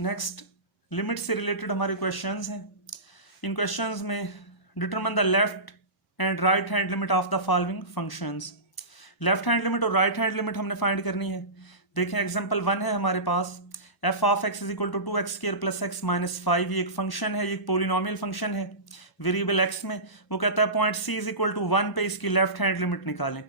Next limit से related हमारे questions हैं। इन क्वेश्चंस में determine the left and right hand limit of the following functions. Left hand limit और right hand limit हमने find करनी है। देखें एग्जांपल 1 है हमारे पास, F of X is equal to 2x square plus x minus 5। ये एक फंक्शन है, ये एक पोलिनोमियल फंक्शन है वेरिएबल x में। वो कहता है point c is equal to 1 पे इसकी लेफ्ट हैंड लिमिट निकालें।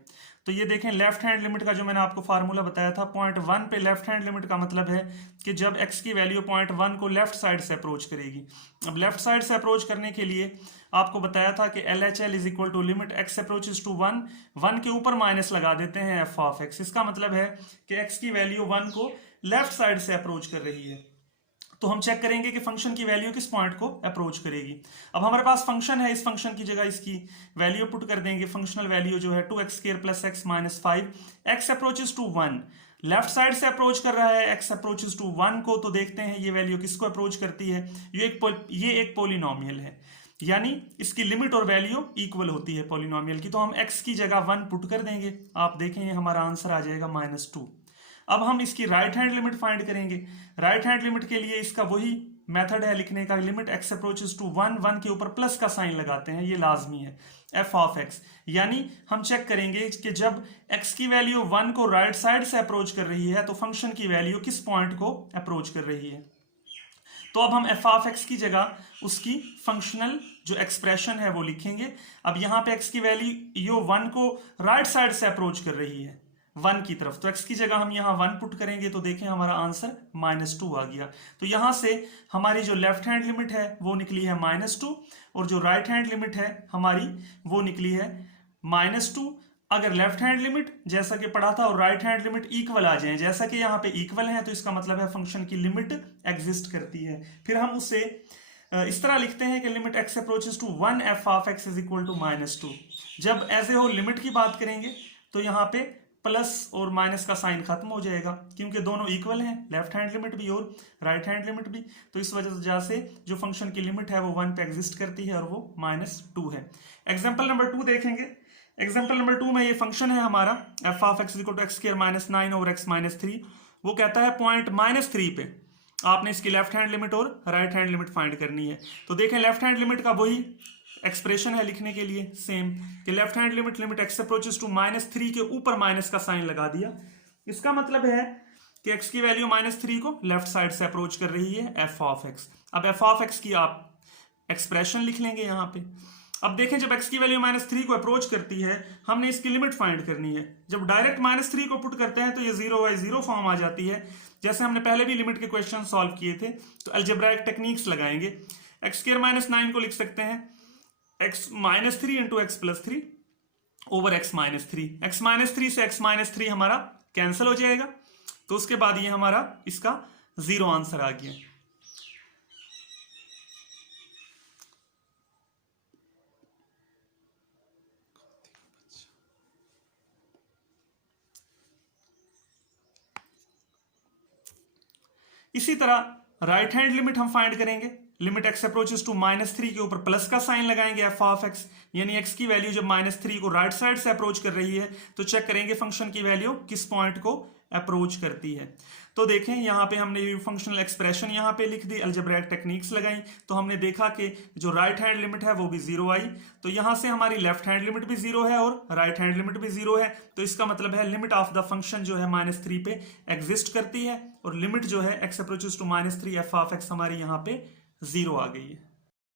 तो ये देखें लेफ्ट हैंड लिमिट का जो मैंने आपको फार्मूला बताया था, पॉइंट 1 पे लेफ्ट हैंड लिमिट का मतलब है कि जब x की वैल्यू पॉइंट 1 को लेफ्ट साइड से अप्रोच करेगी। अब लेफ्ट साइड से अप्रोच करने के लिए आपको बताया था कि LHL is equal to limit x approaches to 1 के ऊपर माइनस लगा देते हैं f ऑफ x। इसका मतलब है कि x की वैल्यू 1 को लेफ्ट साइड से अप्रोच कर रही है। तो हम चेक करेंगे कि फंक्शन की वैल्यू किस पॉइंट को अप्रोच करेगी। अब हमारे पास फंक्शन है, इस फंक्शन की जगह इसकी वैल्यू पुट कर देंगे। फंक्शनल वैल्यू जो है 2x square plus x minus 5। X approaches to 1, left side से अप्रोच कर रहा है एक्स अप्रोचेस टू 1 को। तो देखते हैं ये वैल्यू किसको अप्रोच करती है। ये एक पोलिनोमियल है, यानी इसकी लिमिट और वैल्यू इक्वल होती है पोलिनोमियल की। तो हम x की जगह 1 पुट कर देंगे। आप देखें ये हमारा आंसर आ जाएगा -2। अब हम इसकी राइट हैंड लिमिट फाइंड करेंगे। राइट हैंड लिमिट के लिए इसका वही मेथड है लिखने का, लिमिट x अप्रोचेस टू 1 के ऊपर प्लस का साइन लगाते हैं, ये लाजमी है f ऑफ x। यानी हम चेक करेंगे कि जब x की वैल्यू 1 को राइट साइड से अप्रोच कर रही है तो फंक्शन की वैल्यू किस पॉइंट को अप्रोच कर रही है। तो अब हम f ऑफ x की जगह उसकी फंक्शनल जो एक्सप्रेशन है वो लिखेंगे। अब यहाँ पे x की वैल्यू 1 को राइट साइड से अप्रोच कर रही है 1 की तरफ, तो x की जगह हम यहाँ 1 पुट करेंगे। तो देखें हमारा आंसर -2 आ गया। तो यहाँ से हमारी जो लेफ्ट हैंड लिमिट है वो निकली है -2 और जो राइट हैंड लिमिट है हमारी वो निकली है -2। अगर लेफ्ट हैंड लिमिट जैसा कि पढ़ा था और राइट हैंड लिमिट इक्वल आ जाए, जैसा कि यहाँ पे इक्वल है, तो इसका मतलब है फंक्शन की लिमिट एग्जिस्ट करती है। फिर हम उसे इस तरह लिखते हैं कि limit x approaches to 1 f of x is equal to -2। जब एज ए होल लिमिट की बात करेंगे तो यहाँ पे प्लस और माइनस का साइन खत्म हो जाएगा, क्योंकि दोनों इक्वल हैं, लेफ्ट हैंड लिमिट भी और राइट हैंड लिमिट भी। तो इस वजह से जो फंक्शन की लिमिट है वो 1 पे एग्जिस्ट करती है और वो -2 है। एग्जांपल नंबर 2 देखेंगे। एग्जांपल नंबर 2 में ये फंक्शन है हमारा f of x equal to x square minus 9 over x minus 3। वो कहता है पॉइंट -3 पे आपने इसकी लेफ्ट हैंड लिमिट और राइट हैंड लिमिट फाइंड करनी है। तो देखें लेफ्ट हैंड लिमिट का वही एक्सप्रेशन है लिखने के लिए सेम, कि left hand limit x approaches to -3 के ऊपर माइनस का साइन लगा दिया। इसका मतलब है कि x की वैल्यू -3 को लेफ्ट साइड से अप्रोच कर रही है f ऑफ x। अब f ऑफ x की आप एक्सप्रेशन लिख लेंगे यहाँ पे। अब देखें जब x की वैल्यू -3 को अप्रोच करती है हमने इसकी लिमिट फाइंड करनी है। जब डायरेक्ट -3 को पुट करते हैं तो ये 0/0 फॉर्म आ जाती है, जैसे हमने पहले भी लिमिट के क्वेश्चन सॉल्व किए थे। तो अलजेब्राइक टेक्निक्स लगाएंगे। x स्क्वायर -9 को लिख सकते हैं x -3 into x plus 3 over x -3। x -3 से x -3 हमारा कैंसिल हो जाएगा। तो उसके बाद ये हमारा इसका 0 आंसर आ गया। इसी तरह राइट हैंड लिमिट हम फाइंड करेंगे। लिमिट x अप्रोचेस टू -3 के ऊपर प्लस का साइन लगाएंगे f ऑफ x, यानी x की वैल्यू जब -3 को राइट साइड से अप्रोच कर रही है तो चेक करेंगे फंक्शन की वैल्यू किस पॉइंट को अप्रोच करती है। तो देखें यहाँ पे हमने ये फंक्शनल एक्सप्रेशन यहाँ पे लिख दी, अलजेब्राइक टेक्निक्स लगाई, तो हमने देखा कि जो राइट हैंड लिमिट है वो भी 0 आई। तो यहाँ से हमारी लेफ्ट हैंड लिमिट भी 0 है और राइट हैंड लिमिट भी 0 है। तो इसका मतलब है लिमिट ऑफ द फंक्शन जो है -3 पे एग्जिस्ट करती है और लिमिट जो है x approaches to -3 f of x हमारी यहाँ पे 0 आ गई है।